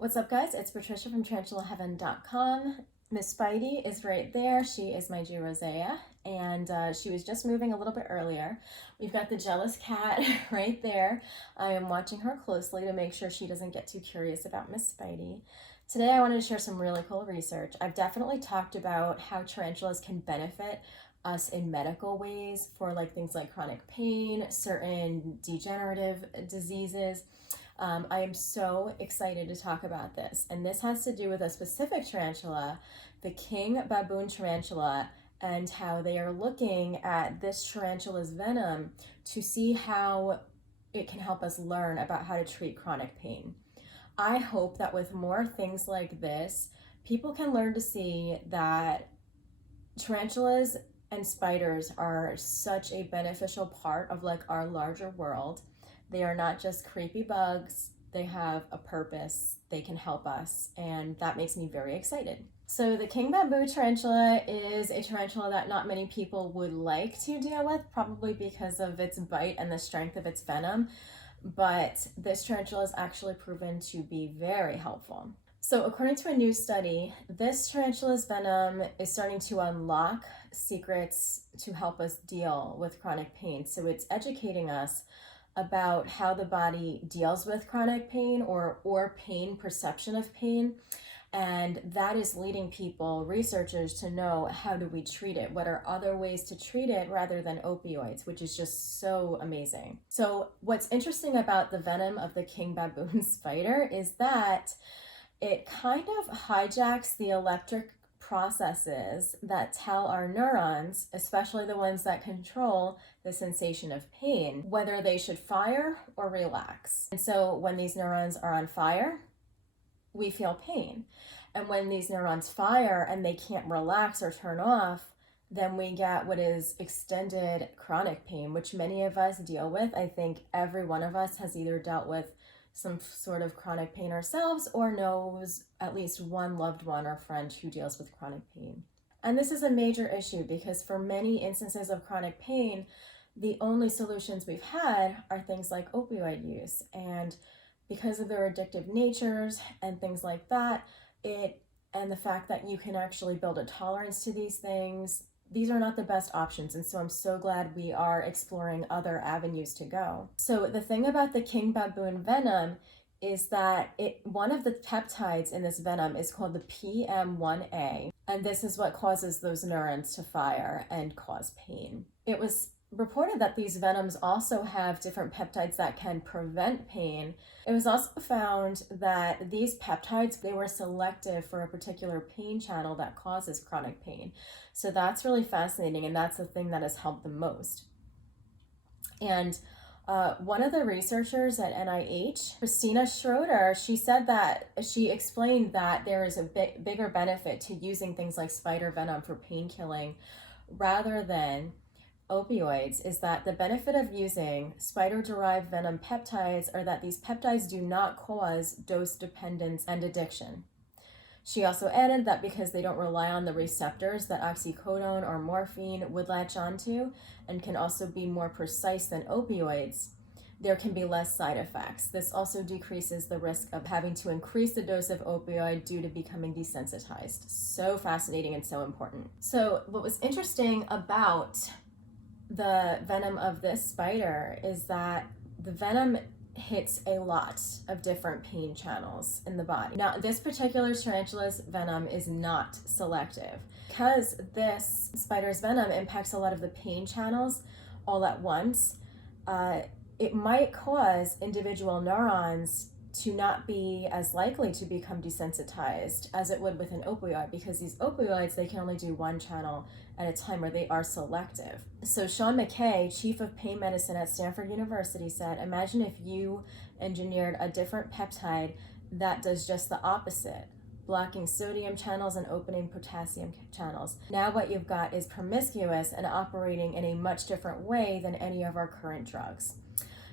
What's up, guys? It's Patricia from tarantulaheaven.com. Miss Spidey is right there. She is my G Rosea, and she was just moving a little bit earlier. We've got the jealous cat right there. I am watching her closely to make sure she doesn't get too curious about Miss Spidey. Today I wanted to share some really cool research. I've definitely talked about how tarantulas can benefit us in medical ways for things like chronic pain, certain degenerative diseases. I am so excited to talk about this, and this has to do with a specific tarantula, the king baboon tarantula, and how they are looking at this tarantula's venom to see how it can help us learn about how to treat chronic pain. I hope that with more things like this, people can learn to see that tarantulas and spiders are such a beneficial part of our larger world. They are not just creepy bugs. They have a purpose. They can help us, and that makes me very excited. So the king baboon tarantula is a tarantula that not many people would like to deal with, probably because of its bite and the strength of its venom, but this tarantula is actually proven to be very helpful. So according to a new study, this tarantula's venom is starting to unlock secrets to help us deal with chronic pain. So it's educating us about how the body deals with chronic pain or pain, perception of pain. And that is leading people, researchers, to know how do we treat it? What are other ways to treat it rather than opioids, which is just so amazing. So what's interesting about the venom of the king baboon spider is that it kind of hijacks the electric processes that tell our neurons, especially the ones that control the sensation of pain, whether they should fire or relax. And so when these neurons are on fire, we feel pain. And when these neurons fire and they can't relax or turn off, then we get what is extended chronic pain, which many of us deal with. I think every one of us has either dealt with some sort of chronic pain ourselves or knows at least one loved one or friend who deals with chronic pain. And this is a major issue because for many instances of chronic pain, the only solutions we've had are things like opioid use. And because of their addictive natures and things like that, and the fact that you can actually build a tolerance to these things, these are not the best options. And so I'm so glad we are exploring other avenues to go. So the thing about the king baboon venom is that one of the peptides in this venom is called the PM1A. And this is what causes those neurons to fire and cause pain. It was reported that these venoms also have different peptides that can prevent pain. It was also found that these peptides, they were selective for a particular pain channel that causes chronic pain. So that's really fascinating, and that's the thing that has helped the most. And one of the researchers at NIH, Christina Schroeder, she explained that there is a bigger benefit to using things like spider venom for pain killing rather than opioids, is that the benefit of using spider-derived venom peptides are that these peptides do not cause dose dependence and addiction. She also added that because they don't rely on the receptors that oxycodone or morphine would latch onto and can also be more precise than opioids, there can be less side effects. This also decreases the risk of having to increase the dose of opioid due to becoming desensitized. So fascinating and so important. So what was interesting about the venom of this spider is that the venom hits a lot of different pain channels in the body. Now, this particular tarantula's venom is not selective. Because this spider's venom impacts a lot of the pain channels all at once, it might cause individual neurons to not be as likely to become desensitized as it would with an opioid, because these opioids, they can only do one channel at a time, where they are selective. So Sean McKay, chief of pain medicine at Stanford University, said, imagine if you engineered a different peptide that does just the opposite, blocking sodium channels and opening potassium channels. Now what you've got is promiscuous and operating in a much different way than any of our current drugs.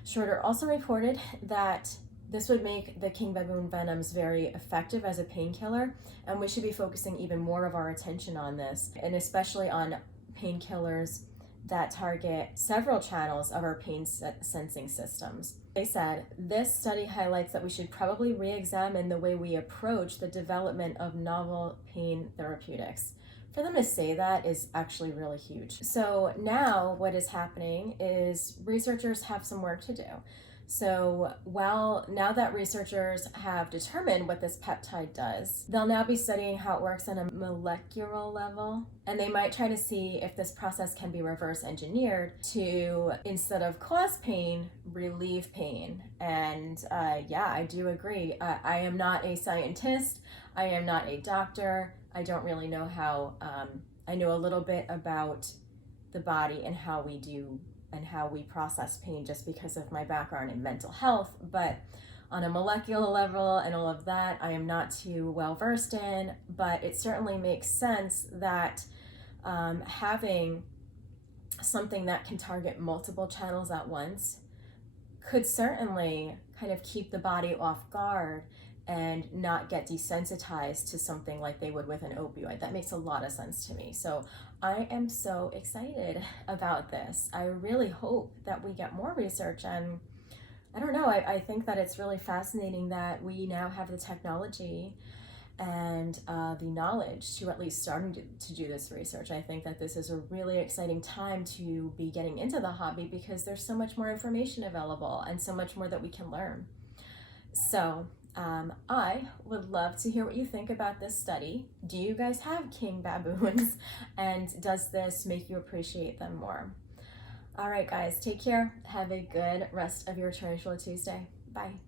Schroeder also reported that this would make the king baboon venoms very effective as a painkiller, and we should be focusing even more of our attention on this, and especially on painkillers that target several channels of our pain sensing systems. They said, this study highlights that we should probably re-examine the way we approach the development of novel pain therapeutics. For them to say that is actually really huge. So now what is happening is researchers have some work to do. So now that researchers have determined what this peptide does, they'll now be studying how it works on a molecular level, and they might try to see if this process can be reverse engineered to, instead of cause pain, relieve pain. And yeah, I do agree. I am not a scientist. I am not a doctor. I don't really know how, I know a little bit about the body and how we process pain just because of my background in mental health, but on a molecular level and all of that, I am not too well versed in, but it certainly makes sense that having something that can target multiple channels at once could certainly kind of keep the body off guard and not get desensitized to something like they would with an opioid. That makes a lot of sense to me. So I am so excited about this. I really hope that we get more research, and I don't know, I think that it's really fascinating that we now have the technology and the knowledge to at least starting to do this research. I think that this is a really exciting time to be getting into the hobby because there's so much more information available and so much more that we can learn. So I would love to hear what you think about this study. Do you guys have king baboons? And does this make you appreciate them more? All right, guys, take care. Have a good rest of your Tarantula Tuesday. Bye.